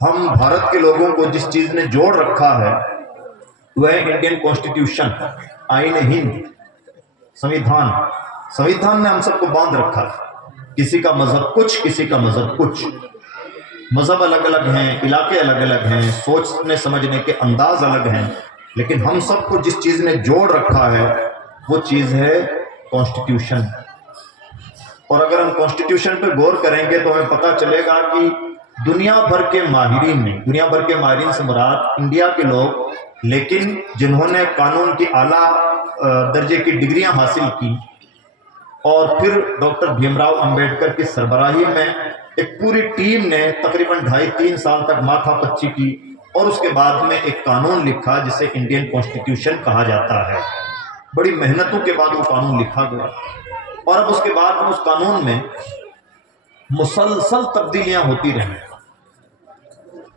ہم بھارت کے لوگوں کو جس چیز نے جوڑ رکھا ہے وہ ہے انڈین کانسٹیٹیوشن، آئین ہند، سمویدھان۔ سمویدھان نے ہم سب کو باندھ رکھا ہے، کسی کا مذہب کچھ، کسی کا مذہب کچھ، مذہب الگ الگ ہیں، علاقے الگ الگ ہیں، سوچنے سمجھنے کے انداز الگ ہیں، لیکن ہم سب کو جس چیز نے جوڑ رکھا ہے وہ چیز ہے کانسٹیٹیوشن۔ اور اگر ہم کانسٹیٹیوشن پہ غور کریں گے تو ہمیں پتہ چلے گا کہ دنیا بھر کے ماہرین نے، دنیا بھر کے ماہرین سے مراد انڈیا کے لوگ، لیکن جنہوں نے قانون کی اعلیٰ درجے کی ڈگریاں حاصل کی، اور پھر ڈاکٹر بھیم راؤ امبیڈکر کی سربراہی میں ایک پوری ٹیم نے تقریباً 2.5-3 سال تک ماتھا پچی کی، اور اس کے بعد میں ایک قانون لکھا جسے انڈین کانسٹیٹیوشن کہا جاتا ہے۔ بڑی محنتوں کے بعد وہ قانون لکھا گیا، اور اب اس کے بعد اس قانون میں مسلسل تبدیلیاں ہوتی رہیں۔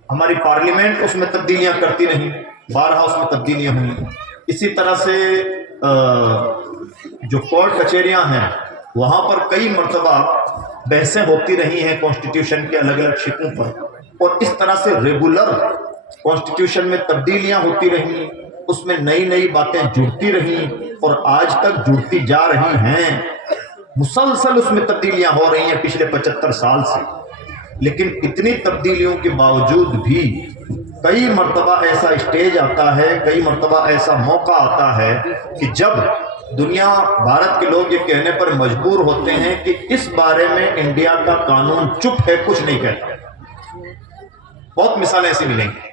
ہماری پارلیمنٹ اس میں تبدیلیاں کرتی رہیں، بارہا اس میں تبدیلیاں ہوئیں۔ اسی طرح سے جو کورٹ کچہریاں ہیں وہاں پر کئی مرتبہ بحثیں ہوتی رہی ہیں کانسٹیٹیوشن کے الگ الگ شقوں پر، اور اس طرح سے ریگولر کانسٹیٹیوشن میں تبدیلیاں ہوتی رہیں، اس میں نئی نئی باتیں جڑتی رہیں، اور آج تک جڑتی جا رہی ہیں۔ مسلسل اس میں تبدیلیاں ہو رہی ہیں پچھلے 75 سال سے، لیکن اتنی تبدیلیوں کے باوجود بھی کئی مرتبہ ایسا اسٹیج آتا ہے، کئی مرتبہ ایسا موقع آتا ہے کہ جب دنیا، بھارت کے لوگ یہ کہنے پر مجبور ہوتے ہیں کہ اس بارے میں انڈیا کا قانون چپ ہے، کچھ نہیں کہتا۔ بہت مثالیں ایسی ملیں گی۔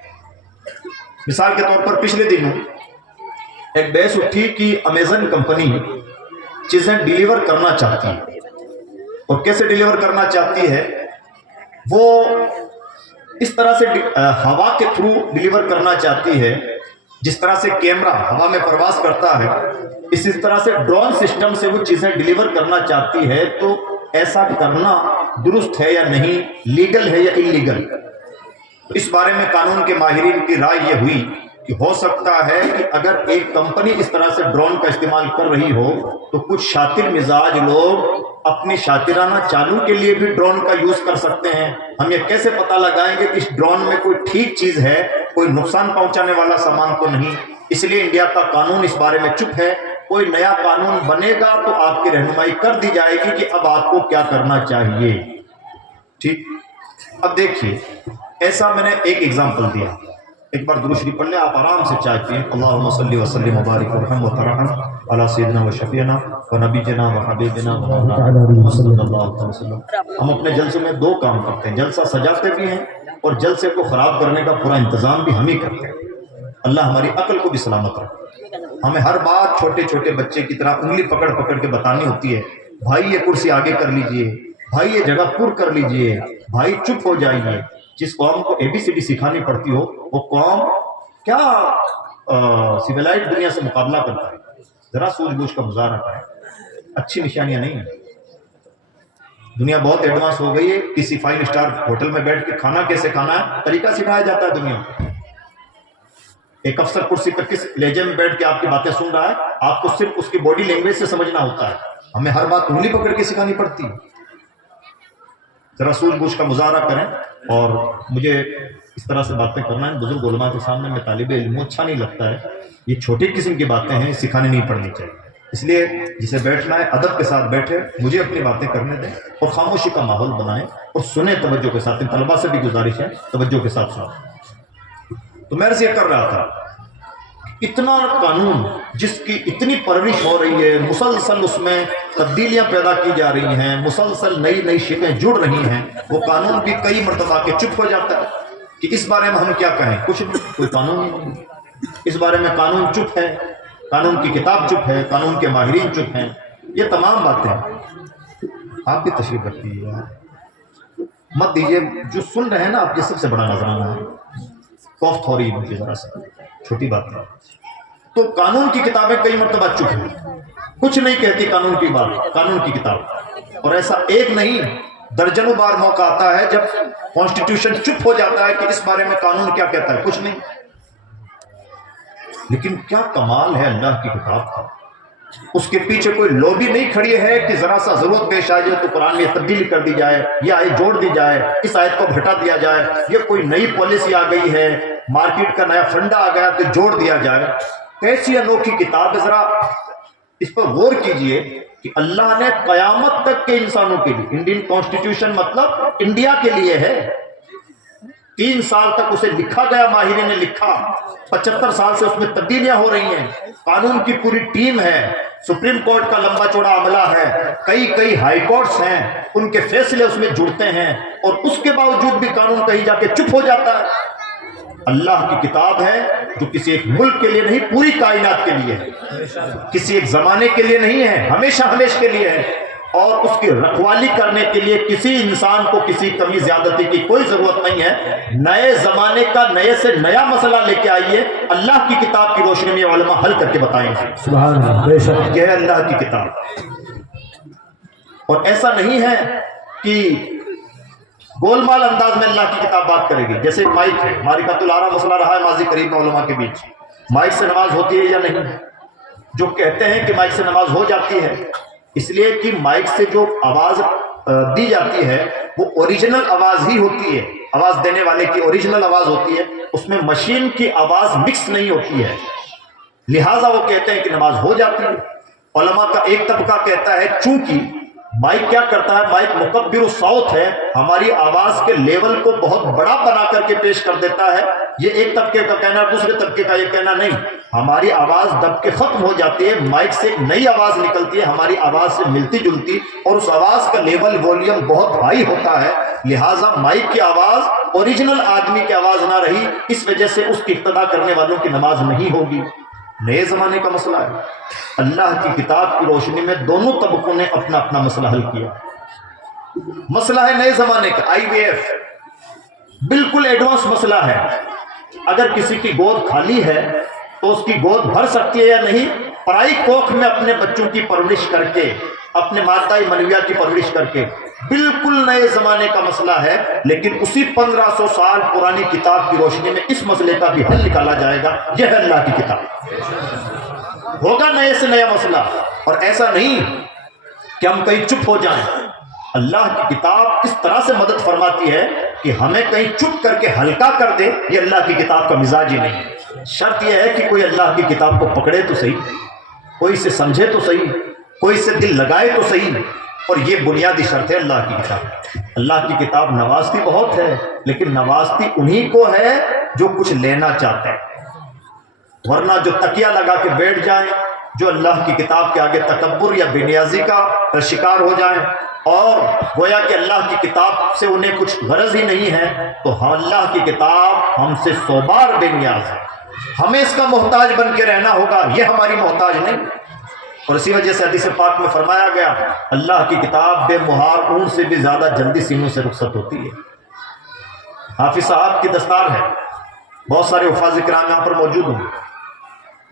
مثال کے طور پر پچھلے دنوں ایک بحث اٹھی کہ امیزن کمپنی چیزیں ڈیلیور کرنا چاہتی ہے، اور کیسے ڈیلیور کرنا چاہتی ہے؟ وہ اس طرح سے ہوا کے تھرو ڈیلیور کرنا چاہتی ہے، جس طرح سے کیمرہ ہوا میں پرواز کرتا ہے، اسی طرح سے ڈرون سسٹم سے وہ چیزیں ڈیلیور کرنا چاہتی ہے۔ تو ایسا کرنا درست ہے یا نہیں، لیگل ہے یا انلیگل؟ اس بارے میں قانون کے ماہرین کی رائے یہ ہوئی کہ ہو سکتا ہے کہ اگر ایک کمپنی اس طرح سے ڈرون کا استعمال کر رہی ہو تو کچھ شاطر مزاج لوگ اپنی شاطرانہ چالوں کے لیے بھی ڈرون کا یوز کر سکتے ہیں۔ ہم یہ کیسے پتہ لگائیں گے کہ اس ڈرون میں کوئی ٹھیک چیز ہے، کوئی نقصان پہنچانے والا سامان تو نہیں؟ اس لیے انڈیا کا قانون اس بارے میں چپ ہے۔ کوئی نیا قانون بنے گا تو آپ کی رہنمائی کر دی جائے گی کہ اب آپ کو کیا کرنا چاہیے۔ ٹھیک، اب دیکھیے، ایسا میں نے ایک ایگزامپل دیا۔ ایک بار درود شریف پڑھ لیں، آپ آرام سے چائے پئیں۔ اللہم صلی وسلم وبارک ورحم وترحم علی سیدنا و شفیعنا و نبینا و حبیبنا و مولانا صلی اللہ علیہ وسلم۔ ہم اپنے جلسوں میں دو کام کرتے ہیں، جلسہ سجاتے بھی ہیں اور جلسے کو خراب کرنے کا پورا انتظام بھی ہم ہی کرتے ہیں۔ اللہ ہماری عقل کو بھی سلامت رکھے۔ ہمیں ہر بات چھوٹے چھوٹے بچے کی طرح انگلی پکڑ پکڑ کے بتانی ہوتی ہے، بھائی یہ کرسی آگے کر لیجئے، بھائی یہ جگہ پر کر لیجئے، بھائی چپ ہو جائیے۔ جس قوم کو اے بی سی ڈی سکھانی پڑتی ہو وہ قوم کیا سیولائزڈ دنیا سے مقابلہ کرتا ہے؟ ذرا سوجھ بوجھ کا مظاہرہ کریں، اچھی نشانیاں نہیں ہیں۔ دنیا بہت ایڈوانس ہو گئی ہے، کسی 5 اسٹار ہوٹل میں بیٹھ کے کھانا کیسے کھانا ہے طریقہ سکھایا جاتا ہے دنیا میں۔ ایک افسر کرسی پر کس لہجے میں بیٹھ کے آپ کی باتیں سن رہا ہے، آپ کو صرف اس کی باڈی لینگویج سے سمجھنا ہوتا ہے۔ ہمیں ہر بات انگلی پکڑ کے سکھانی پڑتی ہے۔ ذرا سوجھ بوجھ کا مظاہرہ کریں، اور مجھے اس طرح سے باتیں کرنا ہے بزرگ علماء کے سامنے میں طالب علم اچھا نہیں لگتا ہے۔ یہ چھوٹی قسم کی باتیں ہیں، سکھانے نہیں پڑنی چاہیے۔ اس لیے جسے بیٹھنا ہے ادب کے ساتھ بیٹھے، مجھے اپنی باتیں کرنے دیں اور خاموشی کا ماحول بنائیں اور سنیں توجہ کے ساتھ۔ طلباء سے بھی گزارش ہے توجہ کے ساتھ سنیں۔ تو میں یہ کر رہا تھا، اتنا قانون جس کی اتنی پرورش ہو رہی ہے، مسلسل اس میں تبدیلیاں پیدا کی جا رہی ہیں، مسلسل نئی نئی شکیں جڑ رہی ہیں، وہ قانون بھی کئی مرتبہ کے چپ ہو جاتا ہے کہ اس بارے میں ہم کیا کہیں، کچھ نہیں، کوئی قانون ہی نہیں۔ اس بارے میں قانون چپ ہے، قانون کی کتاب چپ ہے، قانون کے ماہرین چپ ہیں۔ یہ تمام باتیں آپ بھی تشریف رکھتی ہے، مت دیجیے، جو سن رہے ہیں نا آپ، یہ سب سے بڑا نظرانہ ہے۔ کوفت ہو رہی ہے مجھے ذرا سا، چھوٹی بات ہے۔ تو قانون کی کتابیں کئی مرتبہ چپ ہیں، کچھ نہیں کہتی قانون کی بات، قانون کی کتاب۔ اور ایسا ایک نہیں، درجنوں بار موقع آتا ہے جب کانسٹیٹیوشن چپ ہو جاتا ہے کہ اس بارے میں قانون کیا کہتا ہے، کچھ نہیں۔ لیکن کیا کمال ہے اللہ کی کتاب کا، اس کے پیچھے کوئی لوبی نہیں کھڑی ہے کہ ذرا سا ضرورت پیش آ جائے تو قرآن میں تبدیلی کر دی جائے، یہ آیت جوڑ دی جائے، اس آیت کو گھٹا دیا جائے، یہ کوئی نئی پالیسی آ گئی ہے، مارکیٹ کا نیا فنڈا آ گیا تو جوڑ دیا جائے۔ ایسی انوکھی کتاب ہے، ذرا اس پر غور کیجئے کہ اللہ نے قیامت تک کے انسانوں کے لیے، انڈین کانسٹیٹیوشن مطلب انڈیا کے لیے ہے، 3 سال تک اسے لکھا گیا، ماہرین نے لکھا، 75 سال سے اس میں تبدیلیاں ہو رہی ہیں، قانون کی پوری ٹیم ہے، سپریم کورٹ کا لمبا چوڑا عملہ ہے، کئی ہائی کورٹس ہیں، ان کے فیصلے اس میں جڑتے ہیں، اور اس کے باوجود بھی قانون کہیں جا کے چپ ہو جاتا ہے۔ اللہ کی کتاب ہے جو کسی ایک ملک کے لیے نہیں، پوری کائنات کے لیے ہے، کسی ایک زمانے کے لیے نہیں ہے، ہمیشہ ہمیشہ کے لیے ہے، اور اس کی رکھوالی کرنے کے لیے کسی انسان کو کسی کمی زیادتی کی کوئی ضرورت نہیں ہے۔ نئے زمانے کا نئے سے نیا مسئلہ لے کے آئیے، اللہ کی کتاب کی روشنی میں علماء حل کر کے بتائیں گے۔ سبحان اللہ، بے شک۔ یہ ہے اللہ کی کتاب۔ اور ایسا نہیں ہے کہ گول مال انداز میں اللہ کی کتاب بات کرے گی، جیسے مائک ہے، مارکۃ الآراء مسئلہ رہا ہے ماضی قریب میں علماء کے بیچ، مائک سے نماز ہوتی ہے یا نہیں؟ جو کہتے ہیں کہ مائک سے نماز ہو جاتی ہے، اس لیے کہ مائک سے جو آواز دی جاتی ہے وہ اوریجنل آواز ہی ہوتی ہے، آواز دینے والے کی اوریجنل آواز ہوتی ہے، اس میں مشین کی آواز مکس نہیں ہوتی ہے، لہٰذا وہ کہتے ہیں کہ نماز ہو جاتی ہے۔ علماء کا ایک طبقہ کہتا ہے چونکہ مائک کیا کرتا ہے، مائک مکبر الصوت ہے، ہماری آواز کے لیول کو بہت بڑا بنا کر کے پیش کر دیتا ہے، یہ ایک طبقے کا کہنا ہے، دوسرے طبقے کا یہ کہنا نہیں، ہماری آواز دب کے ختم ہو جاتی ہے، مائک سے ایک نئی آواز نکلتی ہے ہماری آواز سے ملتی جلتی، اور اس آواز کا لیول والیوم بہت ہائی ہوتا ہے، لہٰذا مائک کی آواز اوریجنل آدمی کی آواز نہ رہی، اس وجہ سے اس کی اقتدا کرنے والوں کی نماز نہیں ہوگی۔ نئے زمانے کا مسئلہ ہے، اللہ کی کتاب کی روشنی میں دونوں طبقوں نے اپنا اپنا مسئلہ حل کیا۔ مسئلہ ہے نئے زمانے کا IVF، بالکل ایڈوانس مسئلہ ہے، اگر کسی کی گود خالی ہے تو اس کی گود بھر سکتی ہے یا نہیں، پرائی کوکھ میں اپنے بچوں کی پرورش کر کے، اپنے مادہ منویہ کی پرورش کر کے، بالکل نئے زمانے کا مسئلہ ہے، لیکن اسی 1500 سال پرانی کتاب کی روشنی میں اس مسئلے کا بھی حل نکالا جائے گا۔ یہ ہے اللہ کی کتاب، ہوگا نئے سے نیا مسئلہ، اور ایسا نہیں کہ ہم کہیں چپ ہو جائیں۔ اللہ کی کتاب اس طرح سے مدد فرماتی ہے کہ ہمیں کہیں چپ کر کے ہلکا کر دے، یہ اللہ کی کتاب کا مزاج ہی نہیں۔ شرط یہ ہے کہ کوئی اللہ کی کتاب کو پکڑے تو صحیح، کوئی اسے سمجھے تو صحیح، کوئی اسے دل لگائے تو صحیح، اور یہ بنیادی شرط ہے اللہ کی کتاب۔ اللہ کی کتاب نوازتی بہت ہے، لیکن نوازتی انہی کو ہے جو کچھ لینا چاہتے ہیں، ورنہ جو تکیہ لگا کے بیٹھ جائیں، جو اللہ کی کتاب کے آگے تکبر یا بے نیازی کا شکار ہو جائیں، اور گویا کہ اللہ کی کتاب سے انہیں کچھ غرض ہی نہیں ہے، تو اللہ کی کتاب ہم سے 100 بار بے نیاز ہے، ہمیں اس کا محتاج بن کے رہنا ہوگا، یہ ہماری محتاج نہیں۔ اور اسی وجہ سے حدیث پاک میں فرمایا گیا، اللہ کی کتاب بے مہار اون سے بھی زیادہ جلدی سینوں سے رخصت ہوتی ہے۔ حافظ صاحب کی دستار ہے، بہت سارے حفاظ کرام یہاں پر موجود ہوں۔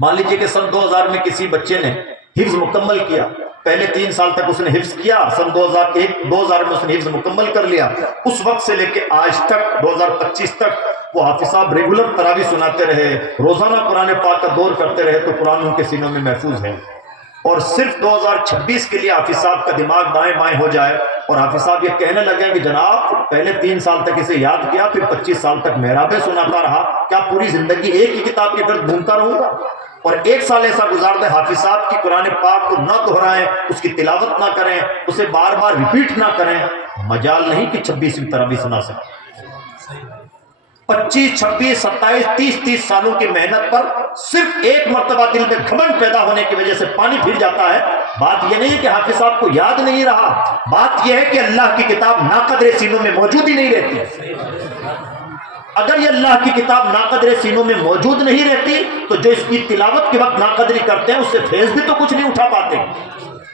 مان لیجیے کہ سن 2000 میں کسی بچے نے حفظ مکمل کیا، پہلے 3 سال تک اس نے حفظ کیا، سن 2000 میں اس نے حفظ مکمل کر لیا، اس وقت سے لے کے آج تک 2025 تک وہ حافظ صاحب ریگولر تراویح سناتے رہے، روزانہ قرآن پاک کا دور کرتے رہے، تو قرآن ان کے سینوں میں محفوظ ہے۔ اور صرف 2026 کے لیے حافظ صاحب کا دماغ دائیں بائیں ہو جائے اور حافظ صاحب یہ کہنے لگے کہ جناب پہلے 3 سال تک اسے یاد کیا، پھر 25 سال تک محرابیں سناتا رہا، کیا پوری زندگی ایک ہی کتاب کے گرد گھومتا رہوں گا؟ اور 1 سال ایسا گزار دے حافظ صاحب کی قرآن پاک کو نہ دہرائیں، اس کی تلاوت نہ کریں، اسے بار بار ریپیٹ نہ کریں، مجال نہیں کہ 26ویں تراویح سنا سکیں۔ 25 26 27 30 سالوں کی محنت پر صرف ایک مرتبہ دل میں گھمنڈ پیدا ہونے کی وجہ سے پانی پھر جاتا ہے۔ بات یہ نہیں ہے کہ حافظ صاحب کو یاد نہیں رہا، بات یہ ہے کہ اللہ کی کتاب ناقدر سینوں میں موجود ہی نہیں رہتی۔ اگر یہ اللہ کی کتاب ناقدر سینوں میں موجود نہیں رہتی تو جو اس کی تلاوت کے وقت ناقدری کرتے ہیں اس سے فیض بھی تو کچھ نہیں اٹھا پاتے۔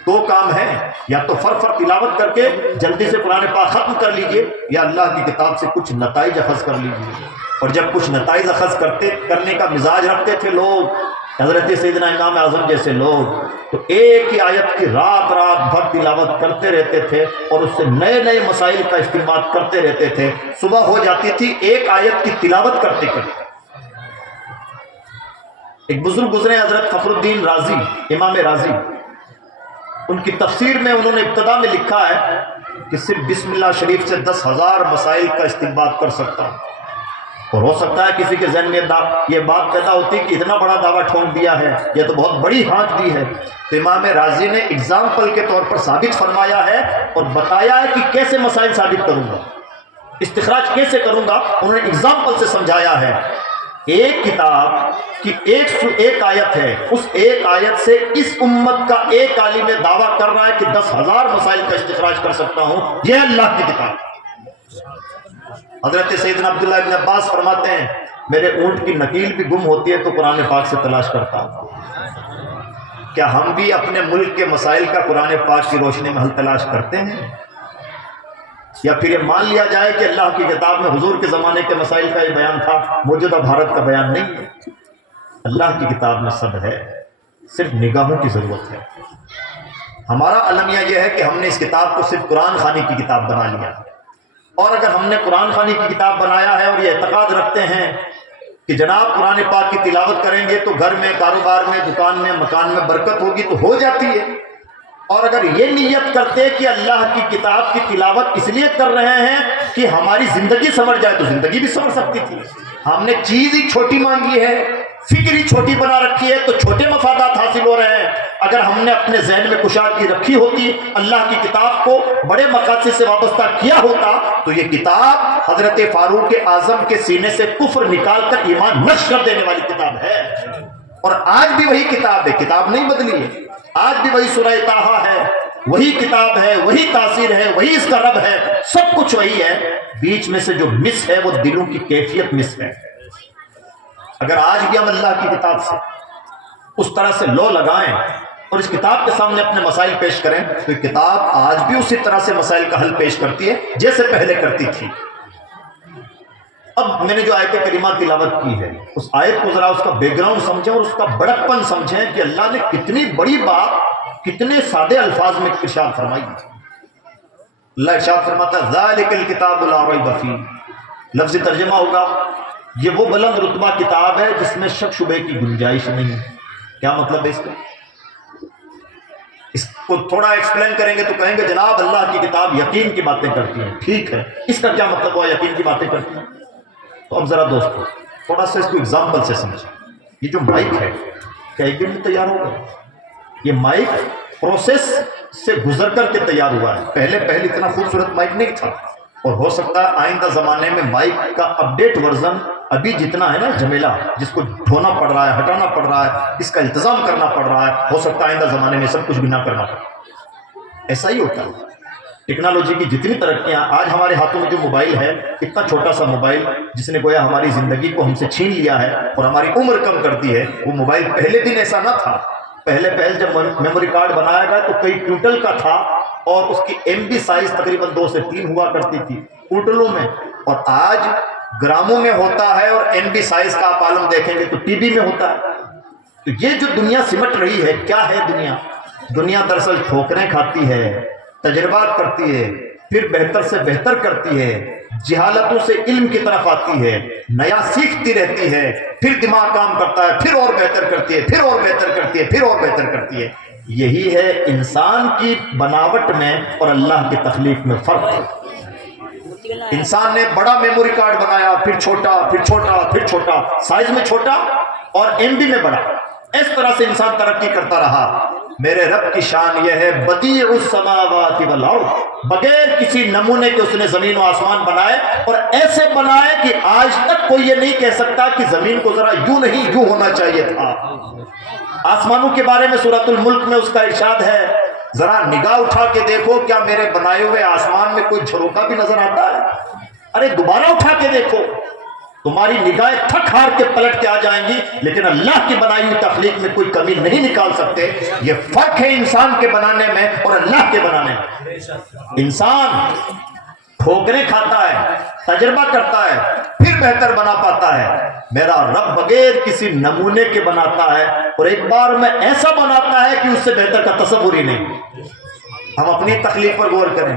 2 کام ہیں، یا تو فر تلاوت کر کے جلدی سے قرآن پاک ختم کر لیجئے، یا اللہ کی کتاب سے کچھ نتائج اخذ کر لیجئے۔ اور جب کچھ نتائج اخذ کرنے کا مزاج رکھتے تھے لوگ، حضرت سیدنا امام اعظم جیسے لوگ، تو ایک ہی آیت کی رات بھر تلاوت کرتے رہتے تھے اور اس سے نئے نئے مسائل کا استعمال کرتے رہتے تھے۔ صبح ہو جاتی تھی ایک آیت کی تلاوت کرتے کرتے۔ ایک بزرگ گزرے حضرت فخر الدین رازی، امام رازی، ان کی تفسیر میں انہوں نے ابتدا میں لکھا ہے کہ صرف بسم اللہ شریف سے 10,000 مسائل کا استنباط کر سکتا ہوں. اور ہو سکتا ہے کسی کے ذہن میں یہ بات پیدا ہوتی کہ اتنا بڑا دعویٰ ٹھونک دیا ہے، یہ تو بہت بڑی ہانک دی ہے. تو امام رازی نے اگزامپل کے طور پر ثابت فرمایا ہے اور بتایا ہے کہ کیسے مسائل ثابت کروں گا، استخراج کیسے کروں گا. انہوں نے اگزامپل سے سمجھایا ہے. ایک کتاب کی ایک آیت ہے، اس ایک آیت سے اس امت کا ایک عالم دعویٰ کر رہا ہے کہ 10,000 مسائل کا استخراج کر سکتا ہوں. یہ اللہ کی کتاب. حضرت سیدنا عبداللہ ابن عباس فرماتے ہیں میرے اونٹ کی نکیل بھی گم ہوتی ہے تو قرآن پاک سے تلاش کرتا ہوں. کیا ہم بھی اپنے ملک کے مسائل کا قرآن پاک کی روشنی میں حل تلاش کرتے ہیں، یا پھر یہ مان لیا جائے کہ اللہ کی کتاب میں حضور کے زمانے کے مسائل کا یہ بیان تھا، موجودہ بھارت کا بیان نہیں ہے؟ اللہ کی کتاب میں سب ہے، صرف نگاہوں کی ضرورت ہے. ہمارا المیہ یہ ہے کہ ہم نے اس کتاب کو صرف قرآن خوانی کی کتاب بنا لیا. اور اگر ہم نے قرآن خوانی کی کتاب بنایا ہے اور یہ اعتقاد رکھتے ہیں کہ جناب قرآن پاک کی تلاوت کریں گے تو گھر میں، کاروبار میں، دکان میں، مکان میں برکت ہوگی، تو ہو جاتی ہے. اور اگر یہ نیت کرتے کہ اللہ کی کتاب کی تلاوت اس لیے کر رہے ہیں کہ ہماری زندگی سنور جائے، تو زندگی بھی سنور سکتی تھی. ہم نے چیز ہی چھوٹی مانگی ہے، فکر ہی چھوٹی بنا رکھی ہے، تو چھوٹے مفادات حاصل ہو رہے ہیں. اگر ہم نے اپنے ذہن میں کشادگی رکھی ہوتی، اللہ کی کتاب کو بڑے مقاصد سے وابستہ کیا ہوتا، تو یہ کتاب حضرت فاروق اعظم کے سینے سے کفر نکال کر ایمان نشر کر دینے والی کتاب ہے. اور آج بھی وہی کتاب ہے، کتاب نہیں بدلی ہے. آج بھی وہی سورہ طٰہٰ ہے، وہی کتاب ہے، وہی تاثیر ہے، وہی اس کا رب ہے، سب کچھ وہی ہے. بیچ میں سے جو مس ہے وہ دلوں کی کیفیت مس ہے. اگر آج بھی ہم اللہ کی کتاب سے اس طرح سے لو لگائیں اور اس کتاب کے سامنے اپنے مسائل پیش کریں، تو یہ کتاب آج بھی اسی طرح سے مسائل کا حل پیش کرتی ہے جیسے پہلے کرتی تھی. اب میں نے جو آیت کریمہ تلاوت کی ہے، اس آیت کو ذرا اس کا بیک گراؤنڈ سمجھیں اور اس کا بڑکپن سمجھیں کہ اللہ نے کتنی بڑی بات کتنے سادے الفاظ میں ارشاد فرمائی. اللہ ارشاد فرماتا ہے ذالک الکتاب لا ریب فیہ. لفظی ترجمہ ہوگا یہ وہ بلند رتبہ کتاب ہے جس میں شک شبے کی گنجائش نہیں. کیا مطلب ہے اس کا؟ اس کو تھوڑا ایکسپلین کریں گے تو کہیں گے جناب اللہ کی کتاب یقین کی باتیں کرتی ہے. ٹھیک ہے، اس کا کیا مطلب ہوا یقین کی باتیں کرتی ہیں؟ تو اب ذرا دوستو تھوڑا سا اس کو ایگزامپل سے سمجھیں. یہ جو مائک ہے کیا ایک دن میں تیار ہوگا؟ یہ مائک پروسیس سے گزر کر کے تیار ہوا ہے. پہلے اتنا خوبصورت مائک نہیں تھا، اور ہو سکتا ہے آئندہ زمانے میں مائک کا اپڈیٹ ورژن ابھی جتنا ہے نا جمیلا، جس کو ڈھونا پڑ رہا ہے، ہٹانا پڑ رہا ہے، اس کا التزام کرنا پڑ رہا ہے، ہو سکتا ہے آئندہ زمانے میں سب کچھ بھی نہ کرنا پڑے. ایسا ہی ہوتا ہے. ٹیکنالوجی کی جتنی ترقیاں، آج ہمارے ہاتھوں میں جو موبائل ہے، اتنا چھوٹا سا موبائل جس نے گویا ہماری زندگی کو ہم سے چھین لیا ہے اور ہماری عمر کم کر دی ہے. وہ موبائل پہلے دن ایسا نہ تھا. پہلے جب میموری کارڈ بنایا گیا تو کئی کوئنٹل کا تھا اور اس کی MB سائز تقریباً 2 سے 3 ہوا کرتی تھی کوئنٹلوں میں، اور آج گراموں میں ہوتا ہے. اور MB سائز کا آپ عالم دیکھیں گے تو TB میں ہوتا ہے. تو یہ جو دنیا سمٹ رہی ہے، کیا ہے دنیا دراصل ٹھوکریں کھاتی ہے، تجربات کرتی ہے، پھر بہتر سے بہتر کرتی ہے، جہالتوں سے علم کی طرف آتی ہے، نیا سیکھتی رہتی ہے، پھر دماغ کام کرتا ہے، پھر اور بہتر کرتی ہے، پھر اور بہتر کرتی ہے، پھر اور بہتر کرتی ہے. یہی ہے انسان کی بناوٹ میں اور اللہ کی تخلیق میں فرق. انسان نے بڑا میموری کارڈ بنایا، پھر چھوٹا، پھر چھوٹا، پھر چھوٹا، سائز میں چھوٹا اور MB میں بڑا. اس طرح سے انسان ترقی کرتا رہا. میرے رب کی شان یہ ہے بدیع السماوات والارض، بغیر کسی نمونے کے اس نے زمین و آسمان بنائے، اور ایسے بنائے کہ آج تک کوئی یہ نہیں کہہ سکتا کہ زمین کو ذرا یوں نہیں یوں ہونا چاہیے تھا. آسمانوں کے بارے میں سورۃ الملک میں اس کا ارشاد ہے ذرا نگاہ اٹھا کے دیکھو کیا میرے بنائے ہوئے آسمان میں کوئی جھروکا بھی نظر آتا ہے؟ ارے دوبارہ اٹھا کے دیکھو، تمہاری نگاہیں تھک ہار کے پلٹ کے آ جائیں گی، لیکن اللہ کی بنائی ہوئی تخلیق میں کوئی کمی نہیں نکال سکتے. یہ فرق ہے انسان کے بنانے میں اور اللہ کے بنانے میں. انسان ٹھوکریں کھاتا ہے، تجربہ کرتا ہے، پھر بہتر بنا پاتا ہے. میرا رب بغیر کسی نمونے کے بناتا ہے اور ایک بار میں ایسا بناتا ہے کہ اس سے بہتر کا تصور ہی نہیں. ہم اپنی تخلیق پر غور کریں.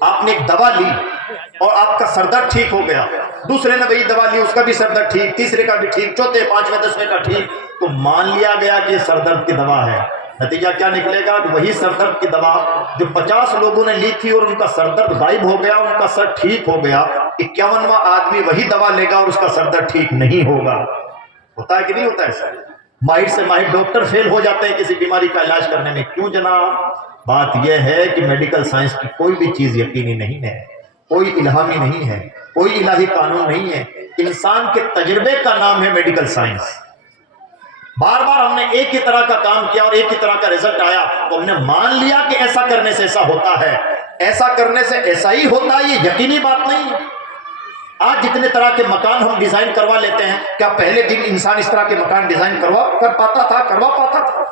آپ نے ایک دوا لی اور آپ کا سر درد ٹھیک ہو گیا، دوسرے نے وہی دوا لی، اس کا بھی سر درد ٹھیک، تیسرے کا بھی ٹھیک، چوتھے پانچویں دسویں کا ٹھیک، تو مان لیا گیا کہ یہ سر درد کی دوا ہے۔ نتیجہ کیا نکلے گا کہ وہی سر درد کی دوا جو 50 لوگوں نے لی تھی اور ان کا سر درد غائب ہو گیا، ان کا سر ٹھیک ہو گیا، 51واں آدمی وہی دوا لے گا اور اس کا سر درد ٹھیک نہیں ہوگا۔ ہوتا ہے کہ نہیں ہوتا ایسا؟ ماہر سے ماہر ڈاکٹر فیل ہو جاتے ہیں کسی بیماری کا علاج کرنے میں، کیوں جناب؟ بات یہ ہے کہ میڈیکل سائنس کی کوئی بھی چیز یقینی نہیں ہے، کوئی الہامی نہیں ہے، کوئی الہی قانون نہیں ہے، انسان کے تجربے کا نام ہے میڈیکل سائنس۔ بار بار ہم نے ایک ہی طرح کا کام کیا اور ایک ہی طرح کا رزلٹ آیا تو ہم نے مان لیا کہ ایسا کرنے سے ایسا ہوتا ہے، ایسا کرنے سے ایسا ہی ہوتا ہے، یہ یقینی بات نہیں ہے۔ آج جتنے طرح کے مکان ہم ڈیزائن کروا لیتے ہیں، کیا پہلے دن انسان اس طرح کے مکان ڈیزائن کروا پاتا تھا؟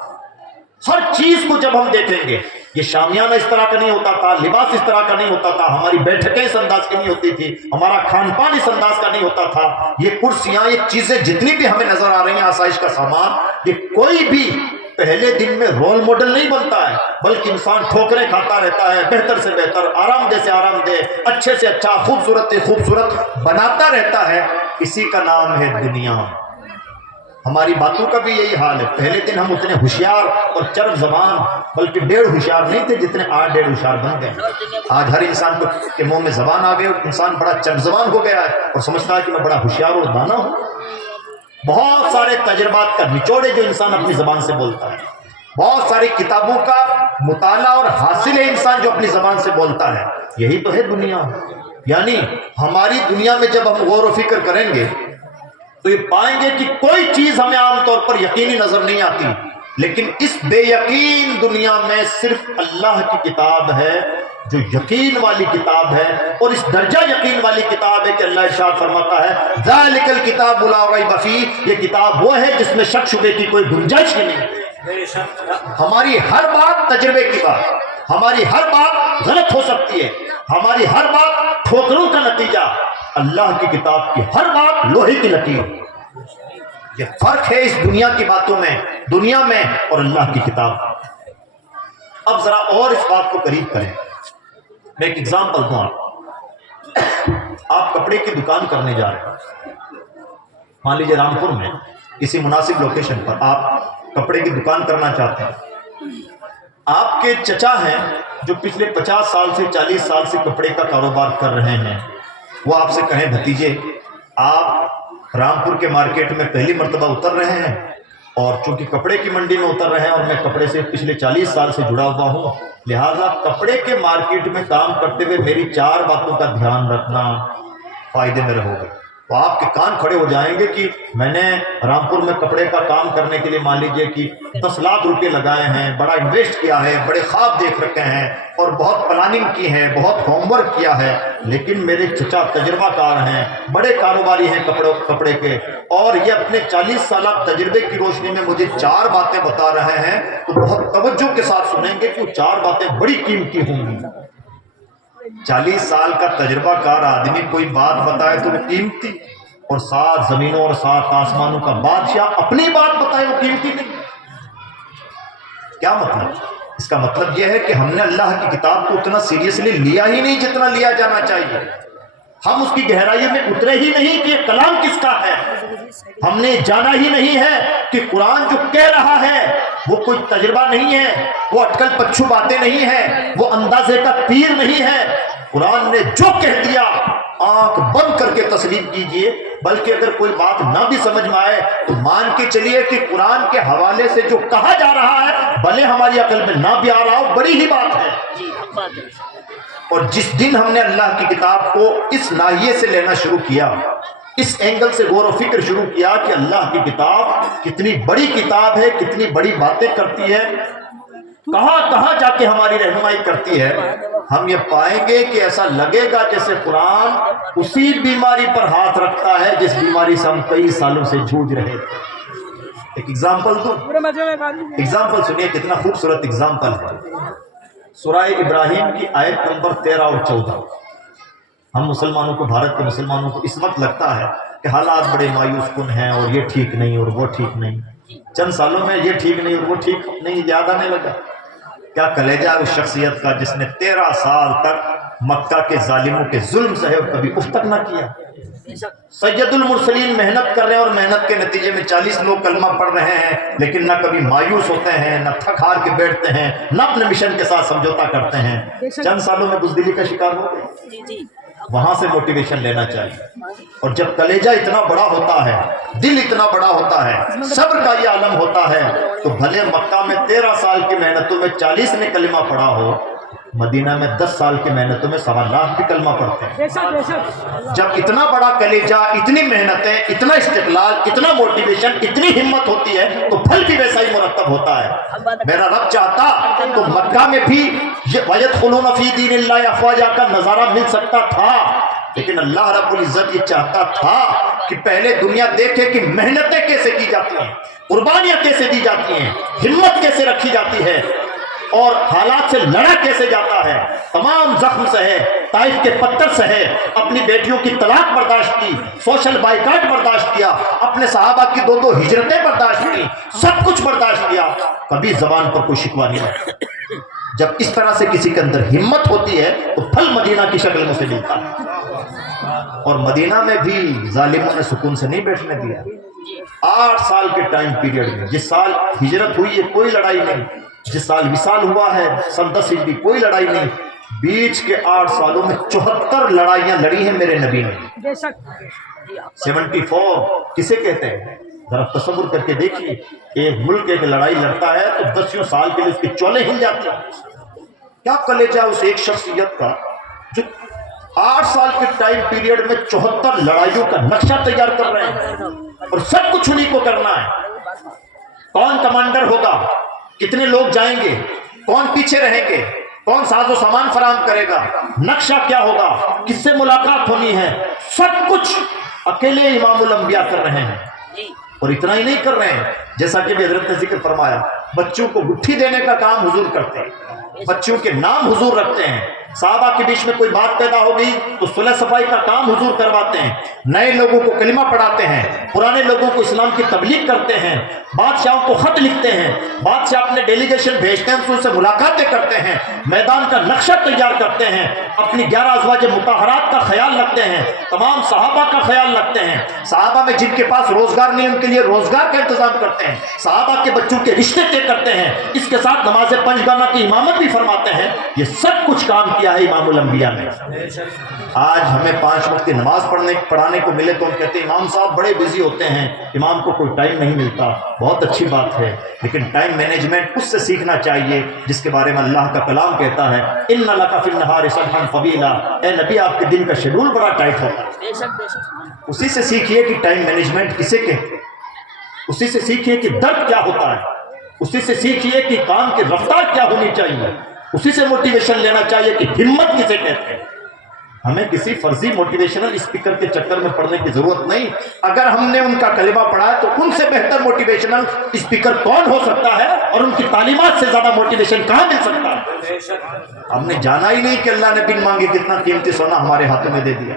ہر چیز کو جب ہم دیکھیں گے، یہ شامیانہ اس طرح کا نہیں ہوتا تھا، لباس اس طرح کا نہیں ہوتا تھا، ہماری بیٹھکیں اس انداز کی نہیں ہوتی تھی، ہمارا کھان پان اس انداز کا نہیں ہوتا تھا، یہ کرسیاں، یہ چیزیں جتنی بھی ہمیں نظر آ رہی ہیں، آسائش کا سامان، یہ کوئی بھی پہلے دن میں رول ماڈل نہیں بنتا ہے، بلکہ انسان ٹھوکریں کھاتا رہتا ہے، بہتر سے بہتر، آرام دہ سے آرام دہ، اچھے سے اچھا، خوبصورت سے خوبصورت بناتا رہتا ہے۔ اسی کا نام ہے دنیا۔ ہماری باتوں کا بھی یہی حال ہے، پہلے دن ہم اتنے ہوشیار اور چرب زبان، بلکہ 1.5 ہوشیار نہیں تھے جتنے آج 1.5 ہوشیار بن گئے۔ آج ہر انسان کے منہ میں زبان آ گئی اور انسان بڑا چرب زبان ہو گیا ہے اور سمجھتا ہے کہ میں بڑا ہوشیار اور دانا ہوں۔ بہت سارے تجربات کا نچوڑ ہے جو انسان اپنی زبان سے بولتا ہے، بہت ساری کتابوں کا مطالعہ اور حاصل ہے انسان جو اپنی زبان سے بولتا ہے۔ یہی تو ہے دنیا۔ یعنی ہماری دنیا میں جب ہم غور و فکر کریں گے تو یہ پائیں گے کہ کوئی چیز ہمیں عام طور پر یقینی نظر نہیں آتی، لیکن اس بے یقین دنیا میں صرف اللہ کی کتاب ہے جو یقین والی کتاب ہے، اور اس درجہ یقین والی کتاب ہے کہ اللہ ارشاد فرماتا ہے ذالک الکتاب لا ریب فیہ، یہ کتاب وہ ہے جس میں شک شبے کی کوئی گنجائش ہی نہیں۔ ہماری ہر بات تجربے کی بات، ہماری ہر بات غلط ہو سکتی ہے، ہماری ہر بات ٹھوکروں کا نتیجہ، اللہ کی کتاب کی ہر بات لوہے کی لکیر۔ یہ فرق ہے اس دنیا کی باتوں میں، دنیا میں اور اللہ کی کتاب۔ اب ذرا اور اس بات کو قریب کریں، میں ایک ایگزامپل دوں آپ کپڑے کی دکان کرنے جا رہے ہیں، مان لیجیے رامپور میں کسی مناسب لوکیشن پر آپ کپڑے کی دکان کرنا چاہتے ہیں۔ آپ کے چچا ہیں جو پچھلے 50 سال سے 40 سال سے کپڑے کا کاروبار کر رہے ہیں، وہ آپ سے کہیں بھتیجے آپ رامپور کے مارکیٹ میں پہلی مرتبہ اتر رہے ہیں، اور چونکہ کپڑے کی منڈی میں اتر رہے ہیں اور میں کپڑے سے پچھلے 40 سال سے جڑا ہوا ہوں، لہٰذا کپڑے کے مارکیٹ میں کام کرتے ہوئے میری 4 باتوں کا دھیان رکھنا، فائدے میں رہو گے۔ تو آپ کے کان کھڑے ہو جائیں گے کہ میں نے رامپور میں کپڑے کا کام کرنے کے لیے مان لیجیے کہ 10 لاکھ روپے لگائے ہیں، بڑا انویسٹ کیا ہے، بڑے خواب دیکھ رکھے ہیں اور بہت پلاننگ کی ہے، بہت ہوم ورک کیا ہے، لیکن میرے چچا تجربہ کار ہیں، بڑے کاروباری ہیں کپڑے کے، اور یہ اپنے 40 سالہ تجربے کی روشنی میں مجھے 4 باتیں بتا رہے ہیں، تو بہت توجہ کے ساتھ سنیں گے کہ وہ 4 باتیں بڑی قیمتی ہوں گی۔ 40 سال کا تجربہ کار آدمی کوئی بات بتائے تو وہ قیمتی، اور 7 زمینوں اور 7 آسمانوں کا بادشاہ اپنی بات بتائے وہ قیمتی نہیں۔ کیا مطلب؟ اس کا مطلب یہ ہے کہ ہم نے اللہ کی کتاب کو اتنا سیریسلی لیا ہی نہیں جتنا لیا جانا چاہیے، ہم اس کی گہرائی میں اترے ہی نہیں کہ یہ کلام کس کا ہے، ہم نے جانا ہی نہیں ہے کہ قرآن جو کہہ رہا ہے وہ کوئی تجربہ نہیں ہے، وہ اٹکل پچھو باتیں نہیں ہیں، وہ اندازے کا تیر نہیں ہے۔ قرآن نے جو کہہ دیا آنکھ بند کر کے تسلیم کیجئے، بلکہ اگر کوئی بات نہ بھی سمجھ میں آئے تو مان کے چلیے کہ قرآن کے حوالے سے جو کہا جا رہا ہے بھلے ہماری عقل میں نہ بھی آ رہا ہو، بڑی ہی بات ہے۔ اور جس دن ہم نے اللہ کی کتاب کو اس ناحیے سے لینا شروع کیا، اس اینگل سے غور و فکر شروع کیا کہ اللہ کی کتاب کتنی بڑی کتاب ہے، کتنی بڑی باتیں کرتی ہے، کہاں کہاں جا کے ہماری رہنمائی کرتی ہے، ہم یہ پائیں گے کہ ایسا لگے گا جیسے قرآن اسی بیماری پر ہاتھ رکھتا ہے جس بیماری سے ہم کئی سالوں سے جھوج رہے تھے۔ ایک ایگزامپل دو، ایگزامپل سنیے، کتنا خوبصورت ایگزامپل ہے۔ سورہ ابراہیم کی آیت نمبر 13 اور 14۔ ہم مسلمانوں کو، بھارت کے مسلمانوں کو اس وقت لگتا ہے کہ حالات بڑے مایوس کن ہیں اور یہ ٹھیک نہیں اور وہ ٹھیک نہیں، چند سالوں میں یہ ٹھیک نہیں اور وہ ٹھیک نہیں یاد آنے لگا۔ کیا کلیجہ اس شخصیت کا جس نے 13 سال تک مکہ کے ظالموں کے ظلم سہے اور کبھی اف تک نہ کیا. سید المرسلین محنت کر رہے ہیں اور محنت کے نتیجے میں 40 لوگ کلمہ پڑھ رہے ہیں، لیکن نہ کبھی مایوس ہوتے ہیں، نہ تھک ہار کے بیٹھتے ہیں، نہ اپنے مشن کے ساتھ سمجھوتا کرتے ہیں. چند سالوں میں بزدلی کا شکار ہو گئے. وہاں سے موٹیویشن لینا چاہیے. اور جب کلیجہ اتنا بڑا ہوتا ہے، دل اتنا بڑا ہوتا ہے، صبر کا یہ عالم ہوتا ہے، تو بھلے مکہ میں 13 سال کی محنتوں میں 40 نے کلمہ پڑھا ہو، مدینہ میں 10 سال کی محنتوں میں 1.25 لاکھ بھی کلمہ پڑھتے ہیں. جب اتنا بڑا کلیجہ، اتنی محنتیں، اتنا استقلال، اتنا موٹیویشن، اتنی ہمت ہوتی ہے تو پھل بھی ویسا ہی مرتب ہوتا ہے. میرا رب چاہتا تو مکہ میں بھی وَيَدْخُلُونَ فِي دِينِ اللَّهِ أَفْوَاجًا کا نظارہ مل سکتا تھا، لیکن اللہ رب العزت یہ چاہتا تھا کہ پہلے دنیا دیکھے کہ محنتیں کیسے کی جاتی ہیں، قربانیاں کیسے دی جاتی ہیں، ہمت کیسے رکھی جاتی ہے، اور حالات سے لڑا کیسے جاتا ہے. تمام زخم سہے، طائف کے پتھر سہے، اپنی بیٹیوں کی طلاق برداشت کی، سوشل بائیکاٹ برداشت کیا، اپنے صحابہ کی 2 ہجرتیں برداشت کی، سب کچھ برداشت کیا، کبھی زبان پر کوئی شکوہ نہیں آیا. جب اس طرح سے کسی کے اندر ہمت ہوتی ہے تو پھل مدینہ کی شکل میں سے ملتا ہے. اور مدینہ میں بھی ظالموں نے سکون سے نہیں بیٹھنے دیا. 8 سال کے ٹائم پیریڈ میں، جس سال ہجرت ہوئی ہے کوئی لڑائی نہیں، جس سال وصال ہوا ہے سن 10 ہجری کوئی لڑائی نہیں، بیچ کے 8 سالوں میں 74 لڑائیاں لڑی ہیں میرے نبی نے. 74 کسے کہتے ہیں؟ ذرا تصور کر کے دیکھیے، ایک ملک ایک لڑائی لڑتا ہے تو 10 سال کے لیے اس کی چولیں ہل جاتی ہیں. کیا کلیجہ اس ایک شخصیت کا جو 8 سال کے ٹائم پیریڈ میں 74 لڑائیوں کا نقشہ تیار کر رہے ہیں، اور سب کچھ انہیں کو کرنا ہے. کون کمانڈر ہوگا، کتنے لوگ جائیں گے، کون پیچھے رہیں گے، کون ساز و سامان فراہم کرے گا، نقشہ کیا ہوگا، کس سے ملاقات ہونی ہے، سب کچھ اکیلے امام الانبیاء کر رہے ہیں. اور اتنا ہی نہیں کر رہے ہیں، جیسا کہ حضرت نے ذکر فرمایا، بچوں کو گٹھی دینے کا کام حضور کرتے ہیں، بچوں کے نام حضور رکھتے ہیں. صحابہ کے بیچ میں کوئی بات پیدا ہو گئی تو صلح صفائی کا کام حضور کرواتے ہیں، نئے لوگوں کو کلمہ پڑھاتے ہیں، پرانے لوگوں کو اسلام کی تبلیغ کرتے ہیں، بادشاہوں کو خط لکھتے ہیں، بادشاہ اپنے ڈیلیگیشن بھیجتے ہیں، ان سے ملاقاتیں کرتے ہیں، میدان کا نقشہ تیار کرتے ہیں، اپنی 11 ازواج مطہرات کا خیال رکھتے ہیں، تمام صحابہ کا خیال رکھتے ہیں، صحابہ میں جن کے پاس روزگار نہیں ان کے لیے روزگار کا انتظام کرتے ہیں، صحابہ کے بچوں کے رشتے طے کرتے ہیں، اس کے ساتھ نماز 5 گانا کی امامت بھی فرماتے ہیں. یہ سب کچھ کام کیا ہے امام الانبیاء نے. آج ہمیں 5 وقت کی نماز پڑھانے کو ملے تو ہم کہتے ہیں امام صاحب بڑے بزی ہوتے ہیں، امام کو کوئی ٹائم نہیں ملتا. بہت اچھی بات ہے، لیکن ٹائم مینجمنٹ اس سے سیکھنا چاہیے جس کے بارے میں اللہ کا کلام کہتا ہے ان لک فی النہار سبحا طویلا. اے نبی آپ کے دن کا شیڈول بڑا ٹائٹ ہوتا ہے. اسی سے سیکھیے کہ ٹائم مینجمنٹ کسے کہتے ہیں، اسی سے سیکھیے کہ درد کیا ہوتا ہے، اسی سے سیکھیے کہ کام کی رفتار کیا ہونی چاہیے، اسی سے موٹیویشن لینا چاہیے کہ ہمت کسے کہتے ہیں. ہمیں کسی فرضی موٹیویشنل اسپیکر کے چکر میں پڑنے کی ضرورت نہیں. اگر ہم نے ان کا کلمہ پڑھا ہے تو ان سے بہتر موٹیویشنل اسپیکر کون ہو سکتا ہے، اور ان کی تعلیمات سے زیادہ موٹیویشن کہاں مل سکتا ہے. ہم نے جانا ہی نہیں کہ اللہ نے بن مانگے کتنا قیمتی سونا ہمارے ہاتھوں میں دے دیا.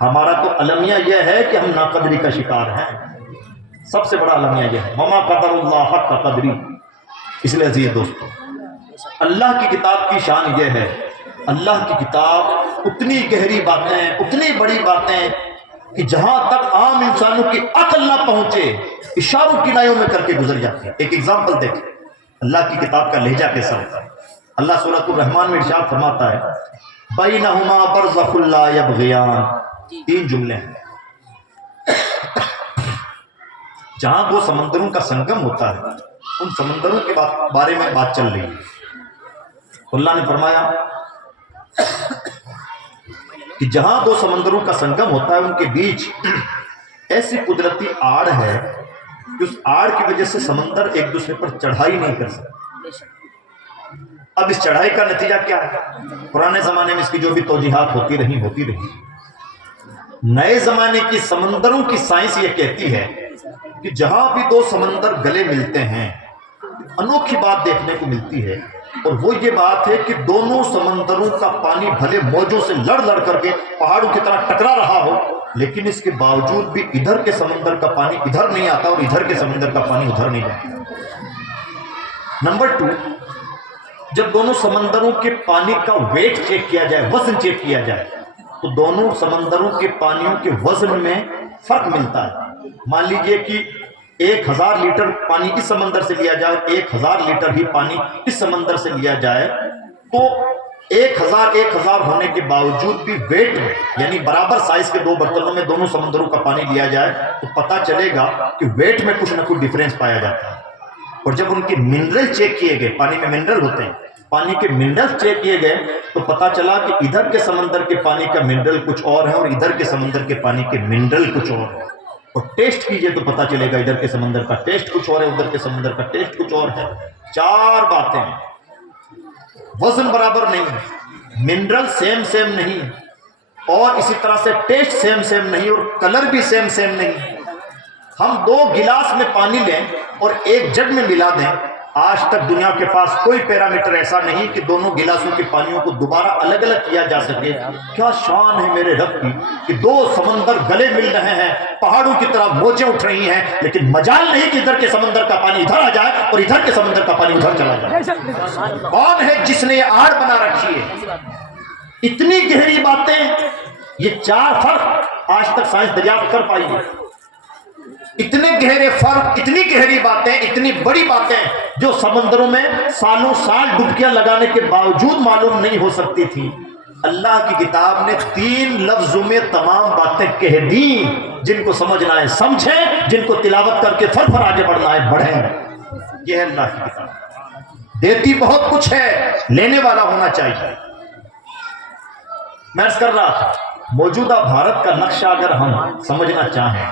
ہمارا تو المیہ یہ ہے کہ ہم ناقدری کا شکار ہیں. سب سے بڑا المیہ یہ ہے وما قدر اللہ حق قدری. اس لیے عزیز دوستو، اللہ کی کتاب کی شان یہ ہے، اللہ کی کتاب اتنی گہری باتیں، اتنی بڑی باتیں کہ جہاں تک عام انسانوں کی عقل نہ پہنچے اشاروں کنایوں میں کر کے گزر جاتی ہے. ایک ایگزامپل دیکھیں اللہ کی کتاب کا لہجہ کیسا ہوتا ہے. اللہ سورۃ الرحمن میں ارشاد فرماتا ہے بینہما برزخ لا یبغیان. 3 جملے ہیں. جہاں 2 سمندروں کا سنگم ہوتا ہے ان سمندروں کے بارے میں بات چل رہی ہے. اللہ نے فرمایا کہ جہاں 2 سمندروں کا سنگم ہوتا ہے ان کے بیچ ایسی قدرتی آڑ ہے کہ اس آڑ کی وجہ سے سمندر ایک دوسرے پر چڑھائی نہیں کر سکتا. اب اس چڑھائی کا نتیجہ کیا ہے؟ پرانے زمانے میں اس کی جو بھی توجیحات ہوتی رہی. نئے زمانے کی سمندروں کی سائنس یہ کہتی ہے کہ جہاں بھی 2 سمندر گلے ملتے ہیں انوکھی بات دیکھنے کو ملتی ہے، اور وہ یہ بات ہے کہ دونوں سمندروں کا پانی بھلے موجوں سے لڑ لڑ کر کے پہاڑوں کی طرح ٹکرا رہا ہو، لیکن اس کے باوجود بھی ادھر کے سمندر کا پانی ادھر نہیں آتا اور ادھر کے سمندر کا پانی ادھر نہیں جاتا. نمبر 2، جب دونوں سمندروں کے پانی کا ویٹ چیک کیا جائے، وزن چیک کیا جائے، تو دونوں سمندروں کے پانیوں کے وزن میں فرق ملتا ہے۔ مان لیجئے کہ 1000 لیٹر پانی اس سمندر سے لیا جائے، 1000 لیٹر ہی پانی اس سمندر سے لیا جائے، تو 1000 ہونے کے باوجود بھی ویٹ میں، یعنی برابر سائز کے 2 برتنوں میں دونوں سمندروں کا پانی لیا جائے تو پتہ چلے گا کہ ویٹ میں کچھ نہ کچھ ڈیفرنس پایا جاتا ہے۔ اور جب ان کے منرل چیک کیے گئے، پانی میں منرل ہوتے ہیں، پانی کے منرل چیک کیے گئے تو پتہ چلا کہ ادھر کے سمندر کے پانی کا منرل کچھ اور ہے اور ادھر کے سمندر کے پانی کے منرل کچھ اور ہے۔ اور ٹیسٹ کیجئے تو پتہ چلے گا ادھر کے سمندر کا ٹیسٹ کچھ اور ہے، ادھر کے سمندر کا ٹیسٹ کچھ اور ہے۔ 4 باتیں، وزن برابر نہیں ہے، منرل سیم نہیں، اور اسی طرح سے ٹیسٹ سیم نہیں، اور کلر بھی سیم نہیں۔ ہم 2 گلاس میں پانی لیں اور 1 جگ میں ملا دیں، آج تک دنیا کے پاس کوئی پیرامیٹر ایسا نہیں کہ دونوں گلاسوں کے پانیوں کو دوبارہ الگ الگ کیا جا سکے۔ کیا شان ہے میرے رب کی کہ 2 سمندر گلے مل رہے ہیں، پہاڑوں کی طرح موجیں اٹھ رہی ہیں، لیکن مجال نہیں کہ ادھر کے سمندر کا پانی ادھر آ جائے اور ادھر کے سمندر کا پانی ادھر چلا جائے۔ کون ہے جس نے یہ آڑ بنا رکھی ہے؟ اتنی گہری باتیں، یہ 4 فرق آج تک سائنس دریافت کر پائی ہے۔ اتنے گہرے فرق، اتنی گہری باتیں، اتنی بڑی باتیں جو سمندروں میں سالوں سال ڈبکیاں لگانے کے باوجود معلوم نہیں ہو سکتی تھی، اللہ کی کتاب نے 3 لفظوں میں تمام باتیں کہہ دی۔ جن کو سمجھنا ہے سمجھیں، جن کو تلاوت کر کے فر آگے بڑھنا ہے بڑھیں۔ یہ ہے اللہ کی کتاب، دیتی بہت کچھ ہے، لینے والا ہونا چاہیے۔ میں عرض کر رہا تھا، موجودہ بھارت کا نقشہ اگر ہم سمجھنا چاہیں،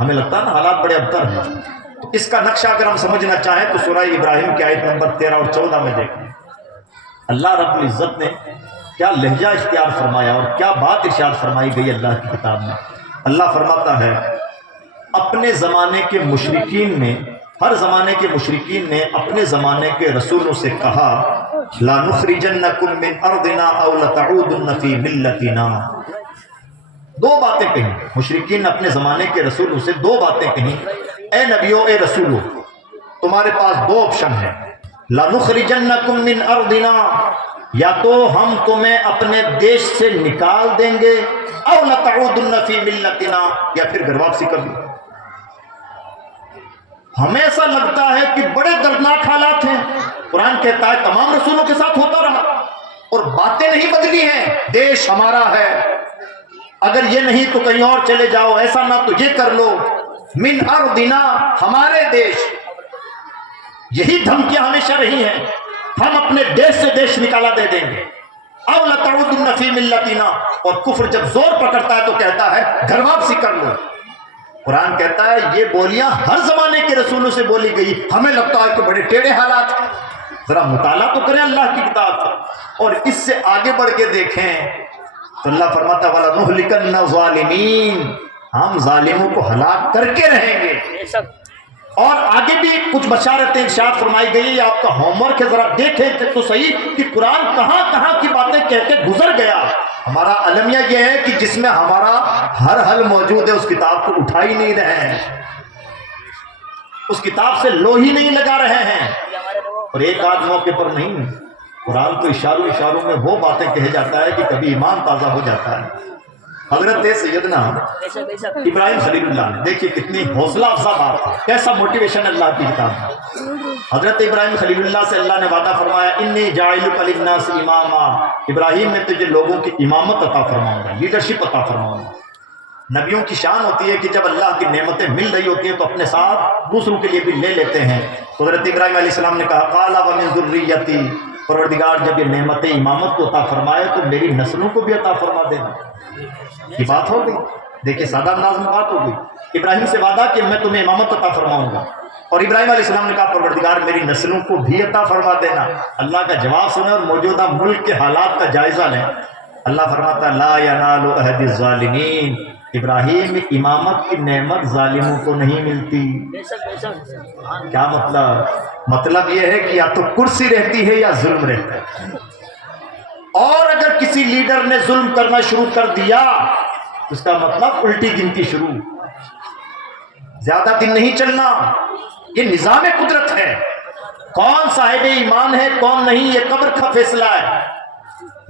ہمیں لگتا ہے نا حالات بڑے ابتر ہیں، تو اس کا نقشہ اگر ہم سمجھنا چاہیں تو سورہ ابراہیم کی آیت نمبر 13 اور 14 میں دیکھیں، اللہ رب العزت نے کیا لہجہ اختیار فرمایا اور کیا بات ارشاد فرمائی گئی اللہ کی کتاب میں۔ اللہ فرماتا ہے، اپنے زمانے کے مشرکین نے، ہر زمانے کے مشرکین نے اپنے زمانے کے رسولوں سے کہا، لَنُخْرِجَنَّكُم مِّنْ أَرْضِنَا أَوْ لَتَعُودُنَّ فِي مِلَّتِنَا۔ 2 باتیں کہیں مشرکین نے اپنے زمانے کے رسولوں سے، 2 باتیں کہیں، اے نبیوں، اے رسولوں، تمہارے پاس 2 آپشن ہیں، لَنُخْرِجَنَّكُم مِّنْ أَرْضِنَا، یا تو ہم تمہیں اپنے دیش سے نکال دیں گے، اَوْ لَتَعُودُنَّ فِي مِلَّتِنَا، یا پھر گھر واپسی کر دیں۔ ہمیں ایسا لگتا ہے کہ بڑے دردناک حالات ہیں، قرآن کہتا ہے تمام رسولوں کے ساتھ ہوتا رہا اور باتیں نہیں بدلی ہیں، دیش ہمارا ہے، اگر یہ نہیں تو کہیں اور چلے جاؤ، ایسا نہ تو یہ کر لو، من ارضنا، ہمارے دیش۔ یہی دھمکیاں ہمیشہ رہی ہیں، ہم اپنے دیش سے دیش نکالا دے دیں گے، او لتعودن فی ملتنا، اور کفر جب زور پکڑتا ہے تو کہتا ہے گھر واپسی کر لو۔ قرآن کہتا ہے یہ بولیاں ہر زمانے کے رسولوں سے بولی گئی، ہمیں لگتا ہے کہ بڑے ٹیڑھے حالات ہیں۔ ذرا مطالعہ تو کریں اللہ کی کتاب کا، اور اس سے آگے بڑھ کے دیکھیں تو اللہ فرماتا ہے وَلَنُهْلِكَنَّ الظَّالِمِينَ، ہم ظالموں کو ہلاک کر کے رہیں گے۔ اور آگے بھی کچھ بشارتیں ارشاد فرمائی گئی، آپ کا ہوم ورک ہے، ذرا دیکھیں تو صحیح کہ قرآن کہاں کہاں کی باتیں کہہ کے گزر گیا۔ ہمارا المیہ یہ ہے کہ جس میں ہمارا ہر حل موجود ہے اس کتاب کو اٹھا ہی نہیں رہے ہیں، اس کتاب سے لو ہی نہیں لگا رہے ہیں، اور ایک آدھ موقع پر نہیں، قرآن تو اشاروں میں وہ باتیں کہہ جاتا ہے کہ کبھی ایمان تازہ ہو جاتا ہے۔ حضرت سیدنا ابراہیم خلیل اللہ نے، دیکھیے کتنی حوصلہ افزا بات ہے، کیسا موٹیویشن اللہ کی کتاب ہے۔ حضرت ابراہیم خلیل اللہ سے اللہ نے وعدہ فرمایا، انی جاعلک للناس اماما، ابراہیم میں تجھے لوگوں کی امامت عطا فرماؤں گا، لیڈرشپ عطا فرماؤں گا۔ نبیوں کی شان ہوتی ہے کہ جب اللہ کی نعمتیں مل رہی ہوتی ہیں تو اپنے ساتھ دوسروں کے لیے بھی لے لیتے ہیں۔ حضرت ابراہیم علیہ السلام نے کہا قال ومن ذریتی، پروردگار جب یہ نعمت امامت کو عطا فرمائے تو میری نسلوں کو بھی عطا فرما دینا۔ یہ بات ہو گئی، دیکھیں سادہ انداز میں بات ہو گئی، ابراہیم سے وعدہ کہ میں تمہیں امامت عطا فرماؤں گا، اور ابراہیم علیہ السلام نے کہا پروردگار میری نسلوں کو بھی عطا فرما دینا۔ اللہ کا جواب سنیں اور موجودہ ملک کے حالات کا جائزہ لیں۔ اللہ فرماتا لا ینال عہد الظالمین، ابراہیم امامت کی نعمت ظالموں کو نہیں ملتی۔ کیا مطلب یہ ہے کہ یا تو کرسی رہتی ہے یا ظلم رہتا ہے، اور اگر کسی لیڈر نے ظلم کرنا شروع کر دیا اس کا مطلب الٹی گنتی شروع، زیادہ دن نہیں چلنا، یہ نظام قدرت ہے۔ کون صاحب ایمان ہے کون نہیں یہ قبر کا فیصلہ ہے،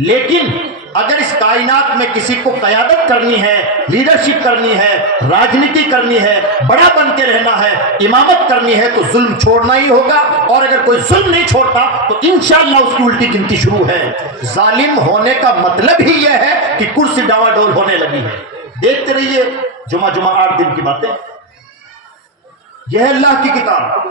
لیکن اگر اس کائنات میں کسی کو قیادت کرنی ہے، لیڈرشپ کرنی ہے، راجنیتی کرنی ہے، بڑا بن کے رہنا ہے، امامت کرنی ہے، تو ظلم چھوڑنا ہی ہوگا، اور اگر کوئی ظلم نہیں چھوڑتا تو انشاءاللہ اس کی الٹی گنتی شروع ہے۔ ظالم ہونے کا مطلب ہی یہ ہے کہ کرسی ڈاوا ڈول ہونے لگی ہے۔ دیکھتے رہیے جمعہ 8 دن کی باتیں، یہ ہے اللہ کی کتاب،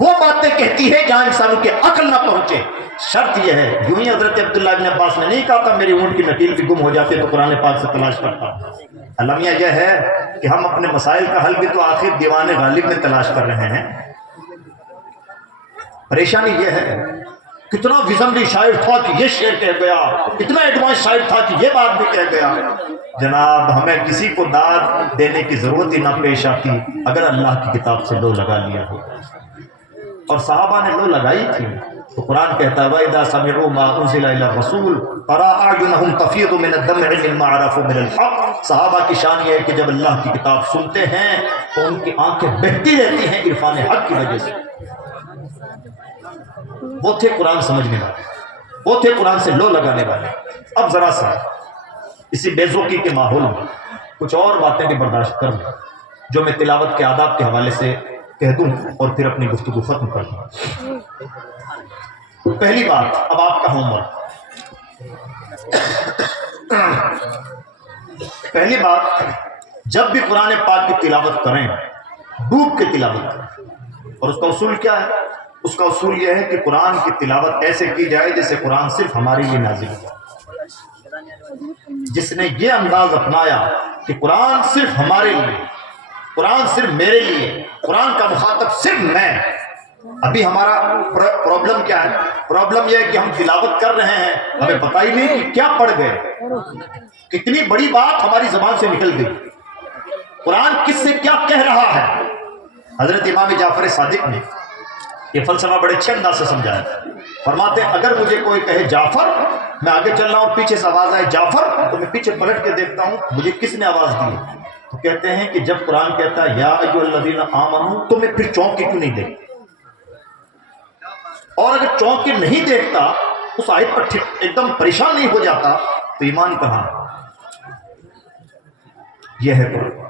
وہ باتیں کہتی ہے جہاں انسانوں کے عقل نہ پہنچے۔ شرط یہ ہے، یوں ہی حضرت عبداللہ بن عباس نے نہیں کہا تھا میری اونٹ کی نکیل بھی گم ہو جاتی تو قرآن پاک سے تلاش کرتا۔ المیہ یہ ہے کہ ہم اپنے مسائل کا حل بھی تو آخر دیوان غالب میں تلاش کر رہے ہیں۔ پریشانی یہ ہے کتنا وزنری شاعر تھا کہ یہ شعر کہہ گیا، اتنا ایڈوانس شاعر تھا کہ یہ بات بھی کہہ گیا۔ جناب ہمیں کسی کو داد دینے کی ضرورت ہی نہ پیش آتی اگر اللہ کی کتاب سے لو لگا لیا ہو، اور صحابہ نے لو لگائی تھی۔ تو قرآن کہتا ہے وَإِذَا سَمِعُوا مَا أُنزِلَ إِلَى الرَّسُولِ تَرَىٰ أَعْيُنَهُمْ تَفِيضُ مِنَ الدَّمْعِ مِمَّا عَرَفُوا مِنَ الْحَقِّ۔ صحابہ کی شان یہ ہے کہ جب اللہ کی کتاب سنتے ہیں تو ان کی آنکھیں بہتی رہتی ہیں عرفان حق کی وجہ سے۔ وہ تھے قرآن سمجھنے والے، وہ تھے قرآن سے لو لگانے والے۔ اب ذرا سا اسی بے ذوقی کے ماحول میں کچھ اور باتیں بھی برداشت کر لیں جو میں تلاوت کے آداب کے حوالے سے کہہ دوں اور پھر اپنی گفتگو ختم کر دوں۔ پہلی بات، اب آپ کا ہوم ورک۔ پہلی بات، جب بھی قرآن پاک کی تلاوت کریں ڈوب کے تلاوت کریں، اور اس کا اصول کیا ہے؟ اس کا اصول یہ ہے کہ قرآن کی تلاوت ایسے کی جائے جیسے قرآن صرف ہمارے لیے نازل ہوا۔ جس نے یہ انداز اپنایا کہ قرآن صرف ہمارے لیے، قرآن صرف میرے لیے، قرآن کا مخاطب صرف میں، ابھی ہمارا پرابلم کیا ہے؟ پرابلم یہ ہے کہ ہم تلاوت کر رہے ہیں، ہمیں پتہ ہی نہیں کہ کیا پڑھ گئے، کتنی بڑی بات ہماری زبان سے نکل گئی، قرآن کس سے کیا کہہ رہا ہے۔ حضرت امام جعفر صادق نے یہ فلسفہ بڑے اچھے انداز سے سمجھایا، فرماتے ہیں اگر مجھے کوئی کہے جعفر، میں آگے چل رہا ہوں پیچھے سے آواز آئے جعفر، تو میں پیچھے پلٹ کے دیکھتا ہوں مجھے کس نے آواز دی، تو کہتے ہیں کہ جب قرآن کہتا ہے یا ایھا الذین آمنوا، تو میں پھر چونک کے کیوں نہیں دیکھتا، اور اگر چونک کے نہیں دیکھتا اس آیت پر ایک دم پریشان نہیں ہو جاتا تو ایمان کہاں؟ یہ ہے قرآن۔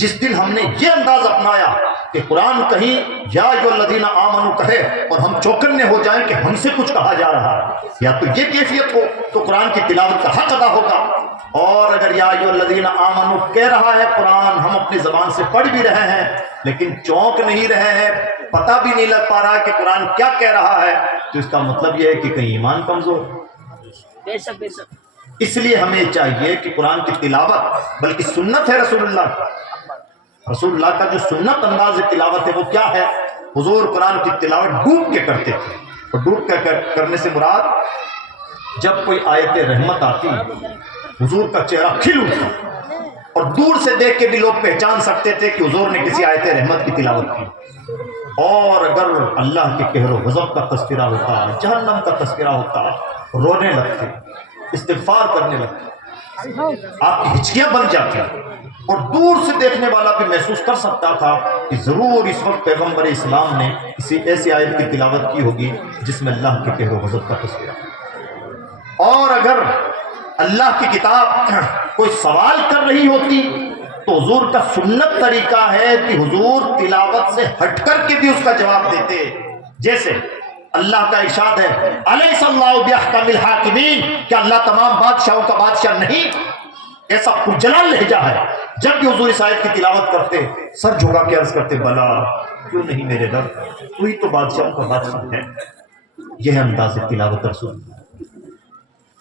جس دن ہم نے یہ انداز اپنایا کہ قرآن کہیں یا ایھا الذین آمنوا کہے اور ہم چوکنے ہو جائیں کہ ہم سے کچھ کہا جا رہا ہے، یا تو یہ کیفیت ہو تو قرآن کی تلاوت کا حق ادا ہوگا، اور اگر یا ایھا الذین آمنوا کہہ رہا ہے قرآن، ہم اپنی زبان سے پڑھ بھی رہے ہیں لیکن چونک نہیں رہے ہیں، پتہ بھی نہیں لگ پا رہا کہ قرآن کیا کہہ رہا ہے، تو اس کا مطلب یہ ہے کہ کہیں ایمان کمزور۔ بے شک بے شک۔ اس لیے ہمیں چاہیے کہ قرآن کی تلاوت بلکہ سنت ہے رسول اللہ کا، رسول اللہ کا جو سنت انداز تلاوت ہے وہ کیا ہے؟ حضور قرآن کی تلاوت ڈوب کے کرتے تھے، اور ڈوب کے کرنے سے مراد جب کوئی آیت رحمت آتی حضور کا چہرہ کھل اٹھتا، اور دور سے دیکھ کے بھی لوگ پہچان سکتے تھے کہ حضور نے کسی آیت رحمت کی تلاوت کی۔ اور اگر اللہ کے قہر و غضب کا تذکرہ ہوتا، جہنم کا تذکرہ ہوتا، رونے لگتے، استغفار کرنے لگتے، آپ کی ہچکیاں بن جاتی، اور دور سے دیکھنے والا بھی محسوس کر سکتا تھا کہ ضرور اس وقت پیغمبر اسلام نے کسی ایسی آیت کی تلاوت کی ہوگی جس میں اللہ کے قہر و غضب کا تذکرہ۔ اور اگر اللہ کی کتاب کوئی سوال کر رہی ہوتی تو حضور کا سنت طریقہ ہے کہ حضور تلاوت سے ہٹ کر کے بھی اس کا جواب دیتے، جیسے اللہ کا ارشاد ہے الیس اللہ باحکم الحاکمین، کہ اللہ تمام بادشاہوں کا بادشاہ نہیں؟ ایسا پرجلال لہجہ ہے، جب بھی حضور اس آیت کی تلاوت کرتے سر جھکا کے عرض کرتے بلا کیوں نہیں میرے رب، تو ہی تو بادشاہوں کا بادشاہ ہے۔ یہ ہے انداز تلاوت رسول اللہ۔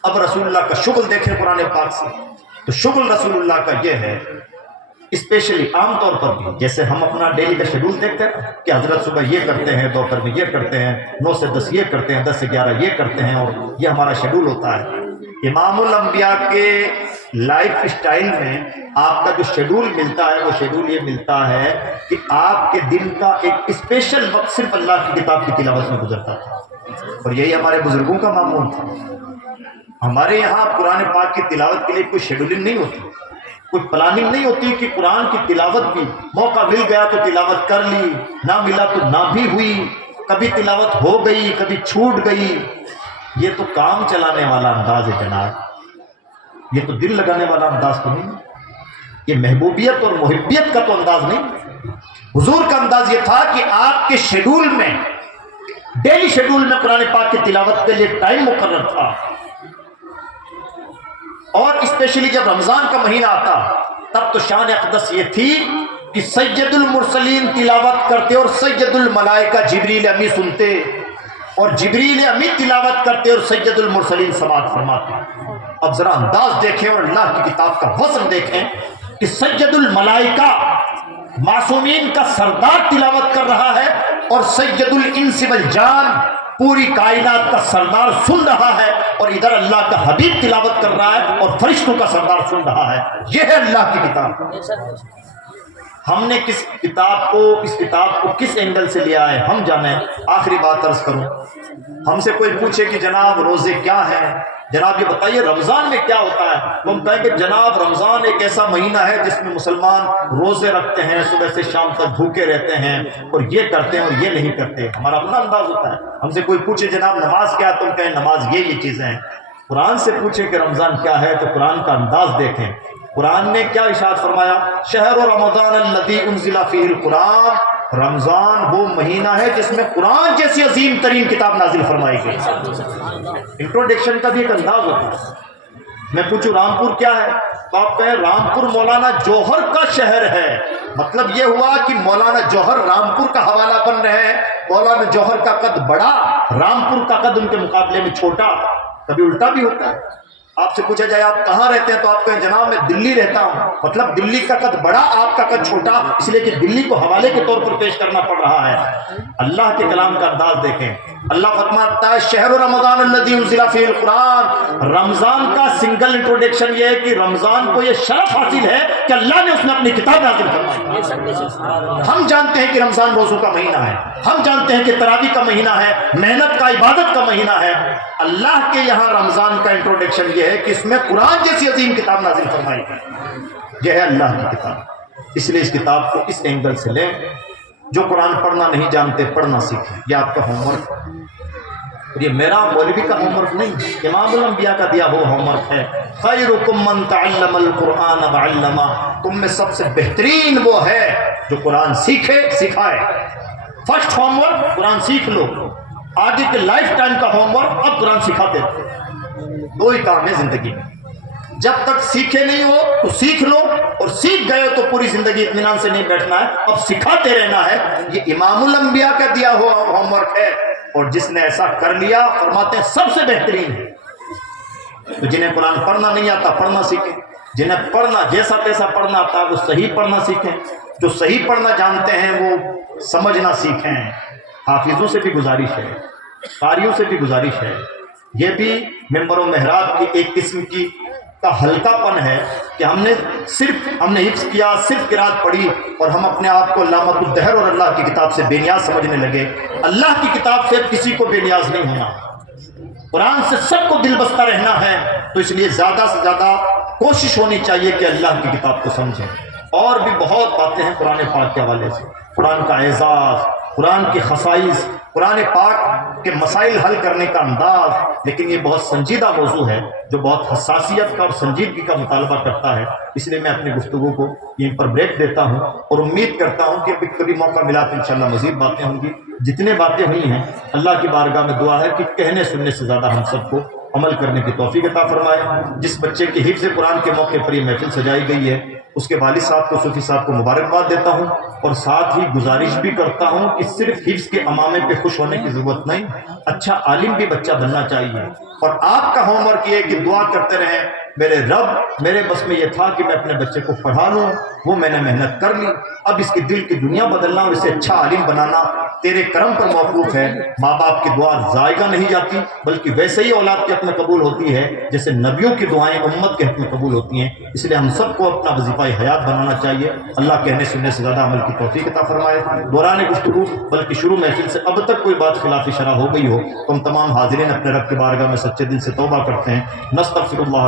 اب رسول اللہ کا شغل دیکھیں قرآن پاک سے، تو شغل رسول اللہ کا یہ ہے، اسپیشلی عام طور پر بھی جیسے ہم اپنا ڈیلی کا شیڈول دیکھتے ہیں کہ حضرت صبح یہ کرتے ہیں، دوپہر میں یہ کرتے ہیں، 9 سے 10 یہ کرتے ہیں، 10 سے 11 یہ کرتے ہیں، اور یہ ہمارا شیڈول ہوتا ہے۔ امام الانبیاء کے لائف سٹائل میں آپ کا جو شیڈول ملتا ہے وہ شیڈول یہ ملتا ہے کہ آپ کے دن کا ایک اسپیشل وقت صرف اللہ کی کتاب کی تلاوت میں گزرتا تھا، اور یہی ہمارے بزرگوں کا معمول تھا۔ ہمارے یہاں قرآن پاک کی تلاوت کے لیے کوئی شیڈولنگ نہیں ہوتی، کوئی پلاننگ نہیں ہوتی کہ قرآن کی تلاوت کی موقع مل گیا تو تلاوت کر لی، نہ ملا تو نہ بھی ہوئی، کبھی تلاوت ہو گئی کبھی چھوٹ گئی۔ یہ تو کام چلانے والا انداز ہے جناب، یہ تو دل لگانے والا انداز تو نہیں، یہ محبوبیت اور محبیت کا تو انداز نہیں۔ حضور کا انداز یہ تھا کہ آپ کے شیڈول میں، ڈیلی شیڈول میں قرآن پاک کی تلاوت کے لیے ٹائم مقرر تھا، اور اسپیشلی جب رمضان کا مہینہ آتا تب تو شان اقدس یہ تھی کہ سید المرسلین تلاوت کرتے اور سید الملائکہ جبریل امی سنتے، اور جبریل امی تلاوت کرتے اور سید المرسلین سماعت فرماتے۔ اب ذرا انداز دیکھیں اور اللہ کی کتاب کا وزن دیکھیں کہ سید الملائکہ معصومین کا سردار تلاوت کر رہا ہے، اور سید الانس والجان پوری کائنات کا سردار سن رہا ہے، اور ادھر اللہ کا حبیب تلاوت کر رہا ہے اور فرشتوں کا سردار سن رہا ہے۔ یہ ہے اللہ کی کتاب۔ ہم نے اس کتاب کو کس اینگل سے لیا ہے ہم جانیں۔ آخری بات عرض کروں، ہم سے کوئی پوچھے کہ جناب روزے کیا ہیں، جناب یہ بتائیے رمضان میں کیا ہوتا ہے، تو ہم کہیں کہ جناب رمضان ایک ایسا مہینہ ہے جس میں مسلمان روزے رکھتے ہیں، صبح سے شام تک بھوکے رہتے ہیں، اور یہ کرتے ہیں اور یہ نہیں کرتے، ہمارا اپنا انداز ہوتا ہے۔ ہم سے کوئی پوچھے جناب نماز کیا ہے، تو ہم کہیں نماز یہ چیزیں ہیں۔ قرآن سے پوچھیں کہ رمضان کیا ہے، تو قرآن کا انداز دیکھیں۔ قرآن نے کیا ارشاد فرمایا؟ شہر رمضان الذی انزل فیہ القرآن، رمضان وہ مہینہ ہے جس میں قرآن جیسی عظیم ترین کتاب نازل فرمائی گئی۔ انٹروڈکشن کا بھی ایک انداز ہوتا ہے۔ میں پوچھوں رامپور کیا ہے، تو آپ کہیں رامپور مولانا جوہر کا شہر ہے، مطلب یہ ہوا کہ مولانا جوہر رامپور کا حوالہ بن رہے ہیں، مولانا جوہر کا قد بڑا، رامپور کا قد ان کے مقابلے میں چھوٹا۔ کبھی الٹا بھی ہوتا ہے۔ آپ سے پوچھا جائے آپ کہاں رہتے ہیں، تو آپ کہیں جناب میں دلی رہتا ہوں، مطلب دلی کا قد بڑا آپ کا قد چھوٹا، اس لیے کہ دلی کو حوالے کے طور پر پیش کرنا پڑ رہا ہے۔ اللہ کے کلام کا انداز دیکھیں، اللہ فرماتا ہے شہر رمضان الذی انزل فیہ القرآن۔ رمضان کا سنگل انٹروڈکشن یہ ہے کہ رمضان کو یہ شرف حاصل ہے کہ اللہ نے اس میں اپنی کتاب نازل فرمائی۔ ہم جانتے ہیں کہ رمضان روزوں کا مہینہ ہے، ہم جانتے ہیں کہ تراویح کا مہینہ ہے، محنت کا عبادت کا مہینہ ہے۔ اللہ کے یہاں رمضان کا انٹروڈکشن یہ ہے کہ اس میں قرآن جیسی عظیم کتاب نازل فرمائی ہے۔ یہ ہے اللہ کی کتاب، اس لیے اس کتاب کو اس اینگل سے لیں۔ جو قرآن پڑھنا نہیں جانتے پڑھنا سیکھیں، یہ آپ کا ہوم ورک ہے، اور یہ میرا مولوی کا ہوم ورک نہیں، امام الانبیاء کا دیا ہوا ہوم ورک ہے۔ خیرکم من تعلم القرآن وعلمہ، تم میں سب سے بہترین وہ ہے جو قرآن سیکھے سکھائے۔ فرسٹ ہوم ورک قرآن سیکھ لو، آگے کے لائف ٹائم کا ہوم ورک اب قرآن سکھاتے تھے۔ دو ہی کام ہے زندگی میں، جب تک سیکھے نہیں ہو تو سیکھ لو، اور سیکھ گئے ہو تو پوری زندگی اطمینان سے نہیں بیٹھنا ہے، اب سکھاتے رہنا ہے۔ یہ امام الانبیاء کا دیا ہوا ہوم ورک ہے، اور جس نے ایسا کر لیا فرماتے ہیں سب سے بہترین ہے۔ تو جنہیں قرآن پڑھنا نہیں آتا پڑھنا سیکھیں، جنہیں پڑھنا جیسا تیسا پڑھنا آتا ہے وہ صحیح پڑھنا سیکھیں، جو صحیح پڑھنا جانتے ہیں وہ سمجھنا سیکھیں۔ حافظوں سے بھی گزارش ہے، قاریوں سے بھی گزارش ہے، یہ بھی منبر و محراب کی ایک قسم کی کا ہلکا پن ہے کہ ہم نے حفظ کیا، صرف قرات پڑھی، اور ہم اپنے آپ کو علامۃ الدہر اور اللہ کی کتاب سے بے نیاز سمجھنے لگے۔ اللہ کی کتاب سے کسی کو بے نیاز نہیں ہونا، قرآن سے سب کو دل بستہ رہنا ہے۔ تو اس لیے زیادہ سے زیادہ کوشش ہونی چاہیے کہ اللہ کی کتاب کو سمجھیں۔ اور بھی بہت باتیں ہیں قرآن پاک کے حوالے سے، قرآن کا اعزاز، قرآن کے خصائص، قرآن پاک کے مسائل حل کرنے کا انداز، لیکن یہ بہت سنجیدہ موضوع ہے جو بہت حساسیت کا اور سنجیدگی کا مطالبہ کرتا ہے۔ اس لیے میں اپنی گفتگو کو یہیں پر بریک دیتا ہوں، اور امید کرتا ہوں کہ کبھی موقع ملا تو انشاءاللہ مزید باتیں ہوں گی۔ جتنے باتیں ہوئی ہیں اللہ کی بارگاہ میں دعا ہے کہ کہنے سننے سے زیادہ ہم سب کو عمل کرنے کی توفیق عطا فرمائے۔ جس بچے کی حفظ قرآن کے موقع پر یہ محفل سجائی گئی ہے اس کے والد صاحب کو، صوفی صاحب کو مبارکباد دیتا ہوں، اور ساتھ ہی گزارش بھی کرتا ہوں کہ صرف حفظ کے امامے پہ خوش ہونے کی ضرورت نہیں، اچھا عالم بھی بچہ بننا چاہیے۔ اور آپ کا ہوم ورک یہ ہے کہ دعا کرتے رہیں میرے رب، میرے بس میں یہ تھا کہ میں اپنے بچے کو پڑھا لوں، وہ میں نے محنت کر لی، اب اس کے دل کی دنیا بدلنا اور اسے اچھا عالم بنانا تیرے کرم پر موقوف ہے۔ ماں باپ کی دعا ضائع نہیں جاتی، بلکہ ویسے ہی اولاد کے حق میں قبول ہوتی ہے جیسے نبیوں کی دعائیں امت کے حق میں قبول ہوتی ہیں۔ اس لیے ہم سب کو اپنا وظیفہ حیات بنانا چاہیے۔ اللہ کہنے سننے سے زیادہ عمل کی توفیق عطا فرمائے۔ دوران گفتگو بلکہ شروع محفل سے اب تک کوئی بات خلاف شرع ہو گئی ہو تو ہم تمام حاضرین اپنے رب کی بارگاہ میں سچے دل سے توبہ کرتے ہیں۔ نستغفر اللہ